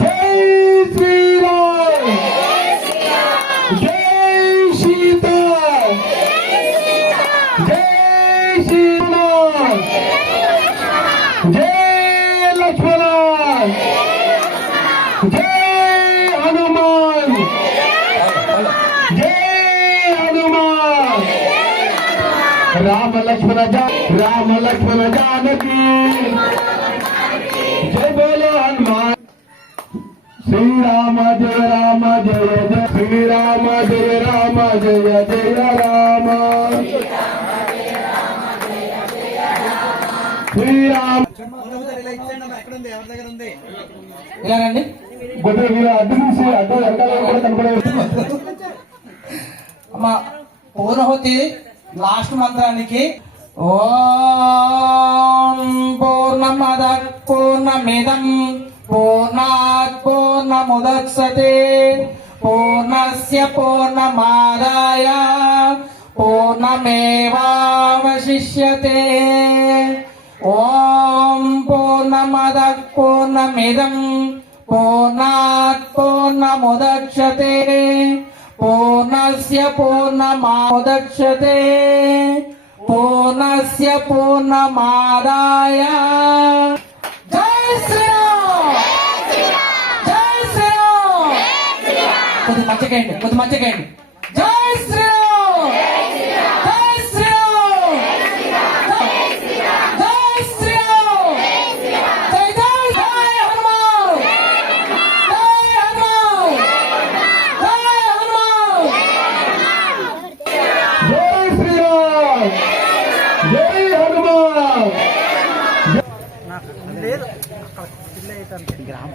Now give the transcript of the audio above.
జై శ్రీరామ్ జై సీతా జై శ్రీరామ్ జై లక్ష్మణ జై హనుమాన్ జై హనుమాన్ రామ లక్ష్మణ రామ లక్ష్మణ జానకి జయ బోలో హనుమాన్. శ్రీరామ జయ రామ జయ జయ శ్రీరామ జయ రామ జయ జయ రామ. శ్రీరామ అడ్డు తీసి అడ్డు వెనకాల కూడా కనపడేది. అమ్మ పూర్ణహుతి లాస్ట్ మంత్రానికి ఓం పూర్ణమద పూర్ణమిదం పూర్ణాత్ పూర్ణముదత్సతే పూర్ణస్య పూర్ణమాదాయ పూర్ణమేవావశిష్యతే ఓం పూర్ణమద పూర్ణమిదం పూర్ణాత్ పూర్ణముదక్షతే పూర్ణస్య పూర్ణమాదక్షతే పూర్ణస్య పూర్ణమాదాయ జై శ్రీరామ్ జై శ్రీరామ్ కొద్ది మంచికేయండి కొద్ది మంచికేయండి జై ग्राम